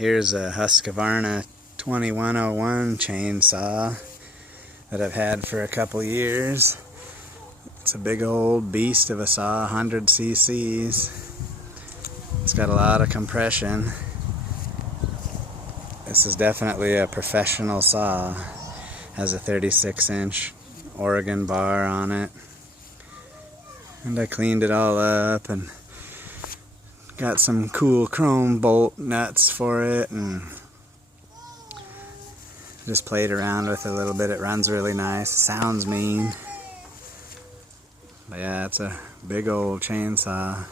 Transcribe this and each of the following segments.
Here's a Husqvarna 2101 chainsaw that I've had for a couple years. It's a big old beast of a saw, 100 cc's. It's got a lot of compression. This is definitely a professional saw. Has a 36-inch Oregon bar on it. And I cleaned it all up and got some cool chrome bolt nuts for it and just played around with it a little bit. It runs really nice. Sounds mean. But yeah, it's a big old chainsaw.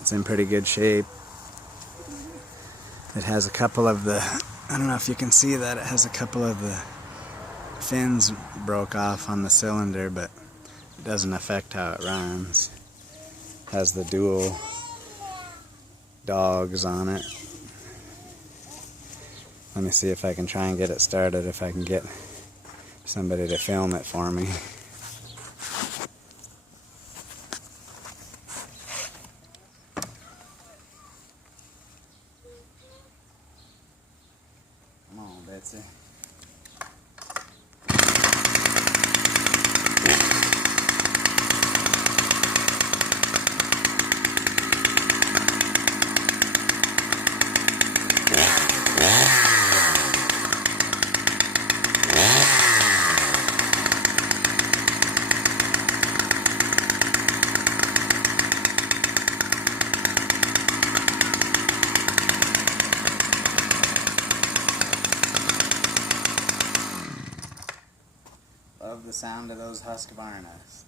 It's in pretty good shape. It has a couple of the, I don't know if you can see that, it has a couple of the fins broke off on the cylinder, but it doesn't affect how it runs. It has the dual dogs on it. Let me see if I can try and get it started, if I can get somebody to film it for me. Come on, Betsy. Love the sound of those Husqvarnas.